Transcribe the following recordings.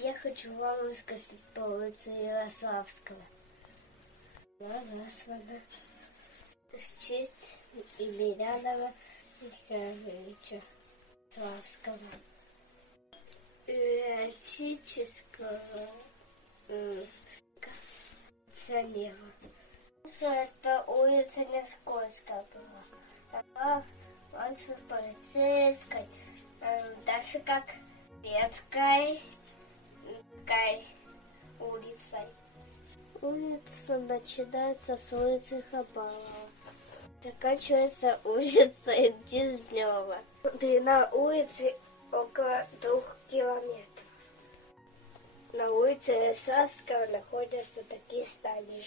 Я хочу вам рассказать по улице Ярославского. Она названа в честь Емельянова Михайловича Славского, антического Санева. Это улица не скользкая была. Она раньше полицейской, даже как Ветской улицей. Улица начинается с улицы Хабалова, заканчивается улицей Дежнева. Длина улицы около 2 километров. На улице Ярославского находятся такие здания: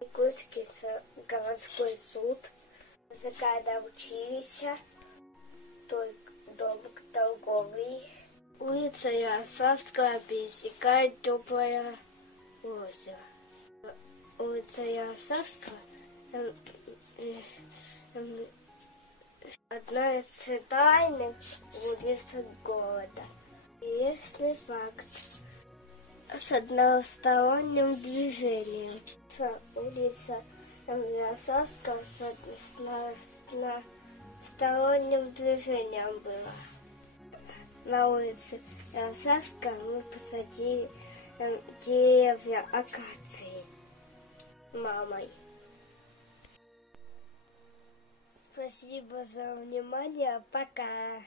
Иркутский городской суд, музыкальное училище, дом торговый. Улица Ярославского пересекает Теплое озеро. Улица Ярославского одна из центральных улиц города. Интересный факт: с односторонним движением. Улица Ярославского с односторонним движением была. На улице Ярославского мы посадили деревья акации мамой. Спасибо за внимание. Пока.